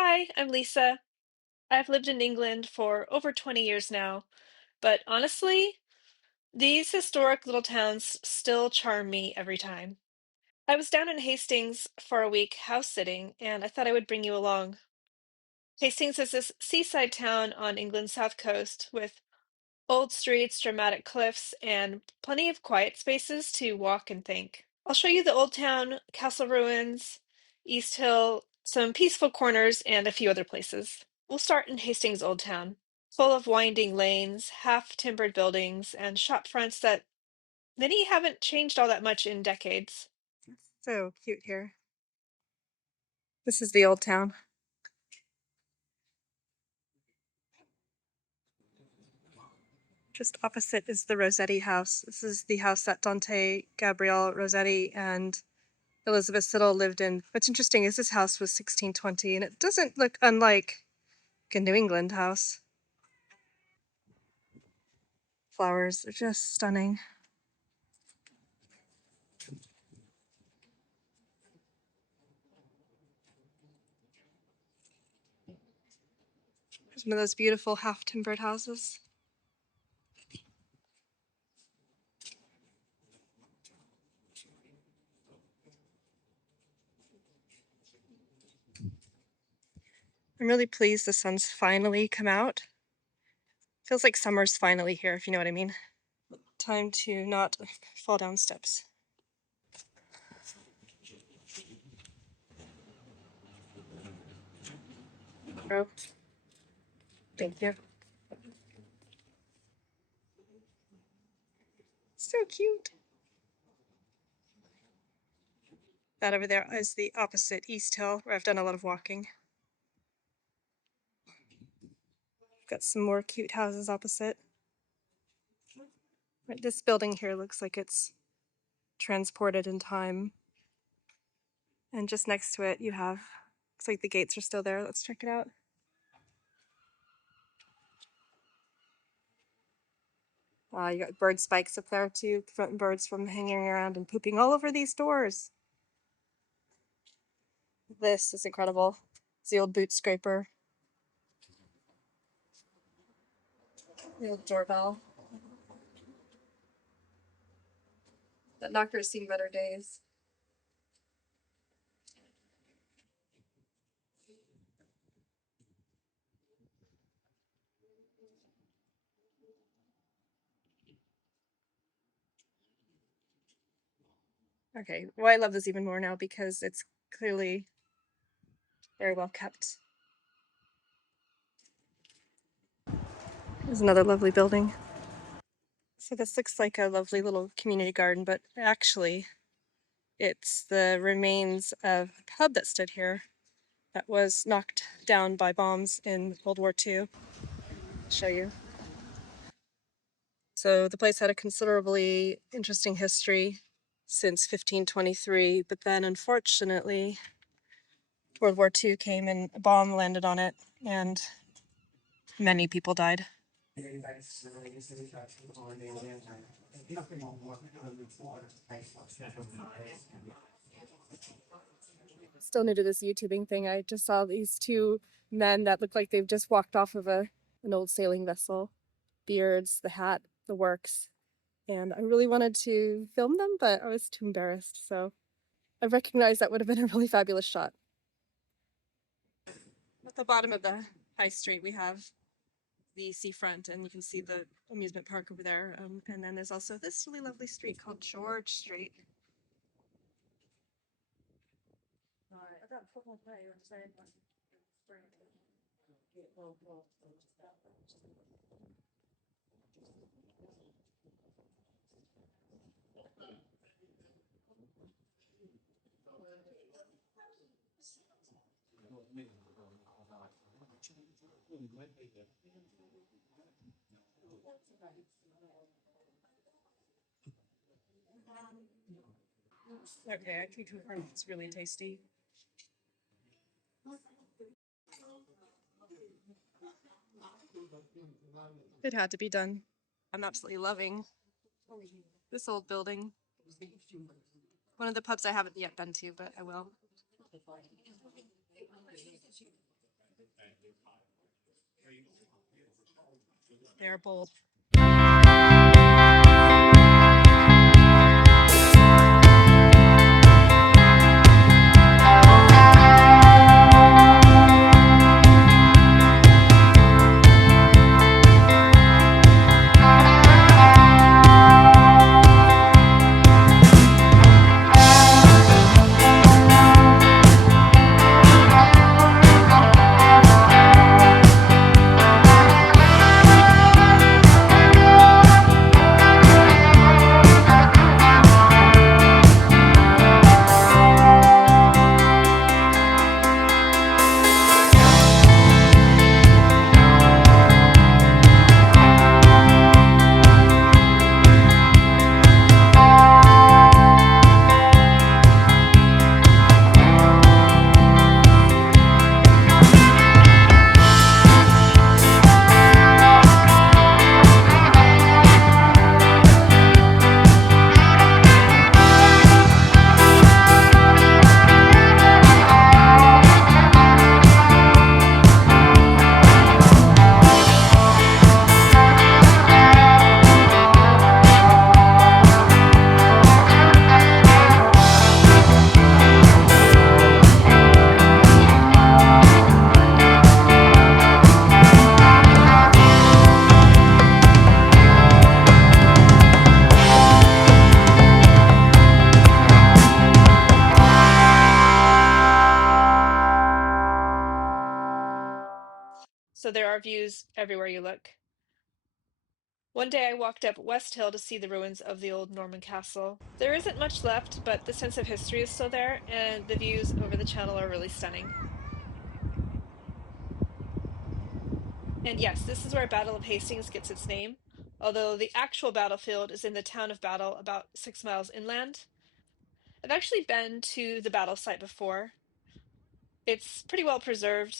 Hi, I'm Lisa. I've lived in England for over 20 years now, but honestly, these historic little towns still charm me every time. I was down in Hastings for a week house sitting, and I thought I would bring you along. Hastings is this seaside town on England's south coast with old streets, dramatic cliffs, and plenty of quiet spaces to walk and think. I'll show you the old town, castle ruins, East Hill, some peaceful corners, and a few other places. We'll start in Hastings Old Town, full of winding lanes, half-timbered buildings, and shop fronts that many haven't changed all that much in decades. So cute here. This is the old town. Just opposite is the Rossetti house. This is the house that Dante Gabriel Rossetti and Elizabeth Siddal lived in. What's interesting is this house was 1620 and it doesn't look unlike a New England house. Flowers are just stunning. There's one of those beautiful half-timbered houses. I'm really pleased the sun's finally come out. Feels like summer's finally here, if you know what I mean. Time to not fall down steps. Oh, thank you. So cute. That over there is the opposite East Hill, where I've done a lot of walking. Got some more cute houses opposite. Right, this building here looks like it's transported in time. And just next to it, you have, looks like the gates are still there. Let's check it out. You got bird spikes up there to prevent birds from hanging around and pooping all over these doors. This is incredible. It's the old boot scraper. The old doorbell. That knocker's seen better days. Okay, well, I love this even more now because it's clearly very well kept. There's another lovely building. So this looks like a lovely little community garden, but actually it's the remains of a pub that stood here that was knocked down by bombs in World War II. I'll show you. So the place had a considerably interesting history since 1523, but then unfortunately World War II came and a bomb landed on it and many people died. Still new to this YouTubing thing. I just saw these two men that look like they've just walked off of an old sailing vessel. Beards, the hat, the works. And I really wanted to film them, but I was too embarrassed. So I recognized that would have been a really fabulous shot. At the bottom of the high street, we have the seafront, and you can see the amusement park over there. And then there's also this really lovely street called George Street. Okay, I can confirm it's really tasty. It had to be done. I'm absolutely loving this old building. One of the pubs I haven't yet been to, but I will. They are bold. So there are views everywhere you look. One day I walked up West Hill to see the ruins of the old Norman castle. There isn't much left, but the sense of history is still there, and the views over the channel are really stunning. And yes, this is where Battle of Hastings gets its name, although the actual battlefield is in the town of Battle, about 6 miles inland. I've actually been to the battle site before. It's pretty well preserved,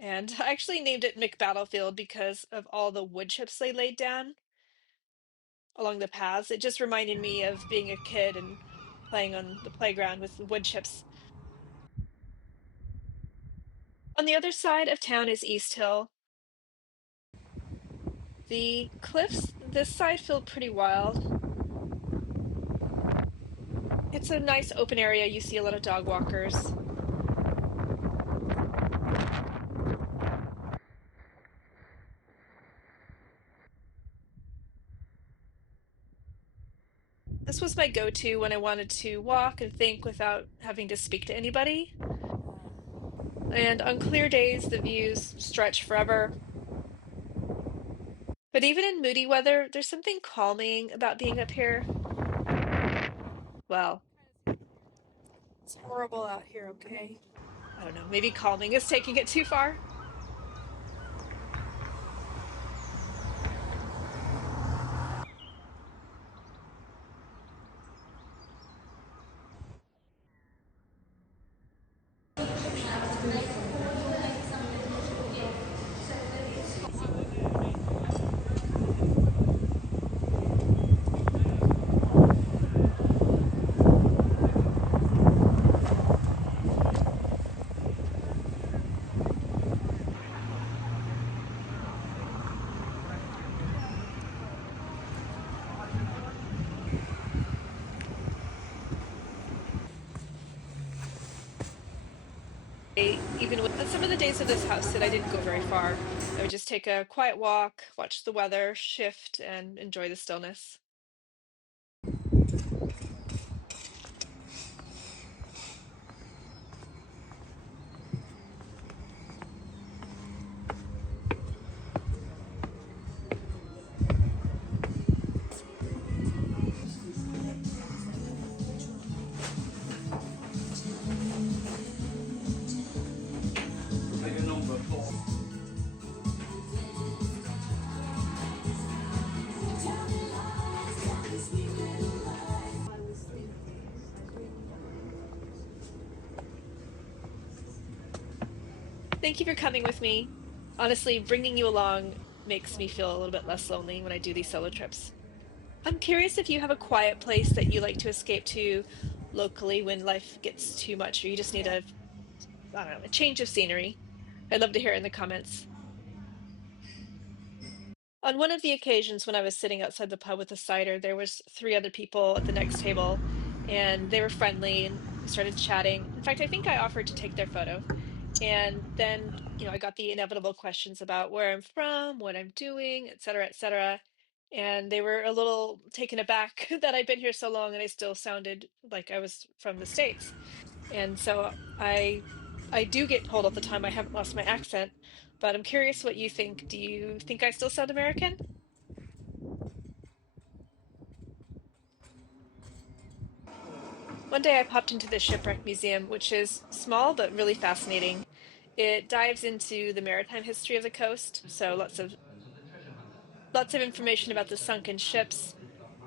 and I actually named it McBattlefield because of all the wood chips they laid down along the paths. It just reminded me of being a kid and playing on the playground with the wood chips. On the other side of town is East Hill. The cliffs this side feel pretty wild. It's a nice open area. You see a lot of dog walkers. This was my go-to when I wanted to walk and think without having to speak to anybody. And on clear days, the views stretch forever. But even in moody weather, there's something calming about being up here. Well, It's horrible out here, okay? I don't know, maybe calming is taking it too far. Even with some of the days of this house sit, I didn't go very far. I would just take a quiet walk, watch the weather shift, and enjoy the stillness. Thank you for coming with me. Honestly, bringing you along makes me feel a little bit less lonely when I do these solo trips. I'm curious if you have a quiet place that you like to escape to locally when life gets too much or you just need I don't know, a change of scenery. I'd love to hear it in the comments. On one of the occasions when I was sitting outside the pub with a cider, there was three other people at the next table, and they were friendly, and we started chatting. In fact, I think I offered to take their photo. And then, I got the inevitable questions about where I'm from, what I'm doing, et cetera, et cetera. And they were a little taken aback that I'd been here so long and I still sounded like I was from the States. And so I do get told all the time I haven't lost my accent, but I'm curious what you think. Do you think I still sound American? One day I popped into the Shipwreck Museum, which is small but really fascinating. It dives into the maritime history of the coast, so lots of information about the sunken ships,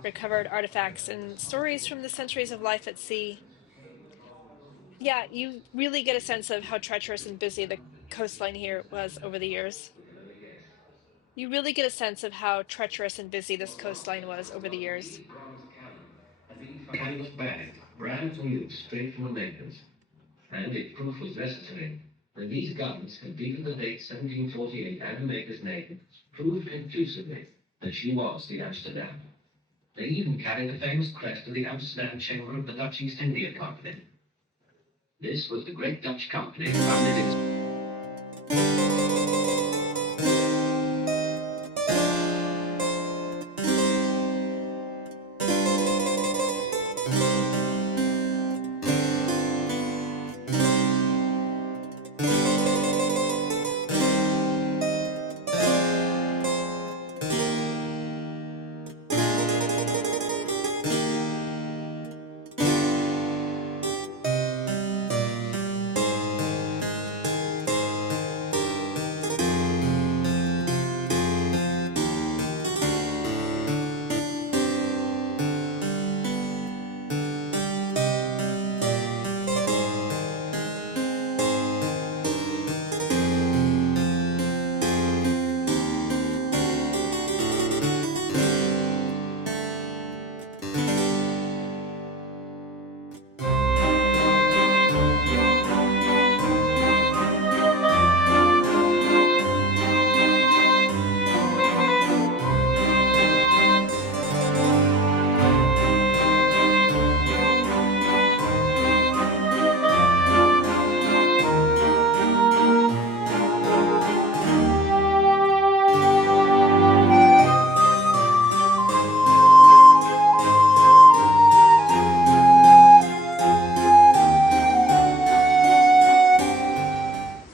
recovered artifacts, and stories from the centuries of life at sea. Yeah, you really get a sense of how treacherous and busy the coastline here was over the years. You really get a sense of how treacherous and busy this coastline was over the years. Canvas bag, brand new, straight from the makers. And if proof was necessary, then these guns had beaten the date 1748 and the maker's name, proved conclusively that she was the Amsterdam. They even carry the famous crest of the Amsterdam Chamber of the Dutch East India Company. This was the great Dutch company founded in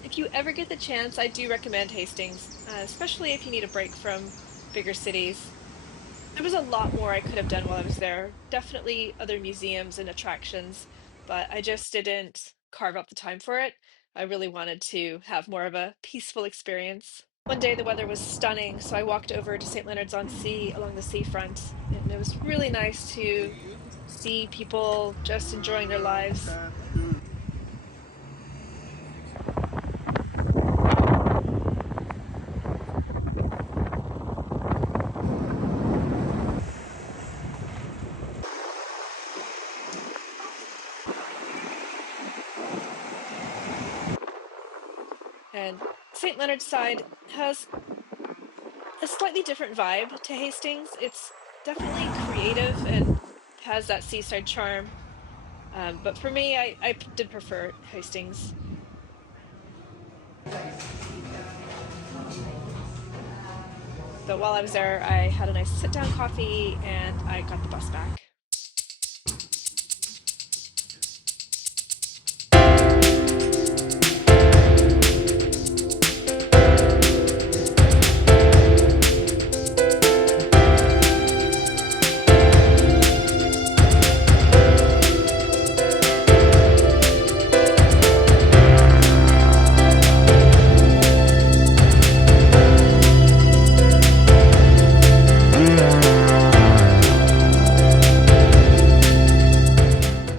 If you ever get the chance, I do recommend Hastings, especially if you need a break from bigger cities. There was a lot more I could have done while I was there. Definitely other museums and attractions, but I just didn't carve out the time for it. I really wanted to have more of a peaceful experience. One day the weather was stunning, so I walked over to St. Leonards-on-Sea along the seafront, and it was really nice to see people just enjoying their lives. And St. Leonard's Side has a slightly different vibe to Hastings. It's definitely creative and has that seaside charm. But for me, I did prefer Hastings. So while I was there, I had a nice sit down coffee and I got the bus back.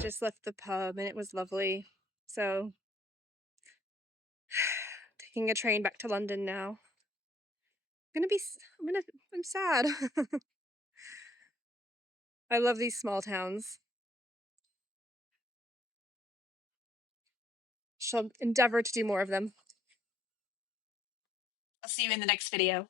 Just left the pub and it was lovely. So, taking a train back to London now. I'm sad. I love these small towns. Shall endeavor to do more of them. I'll see you in the next video.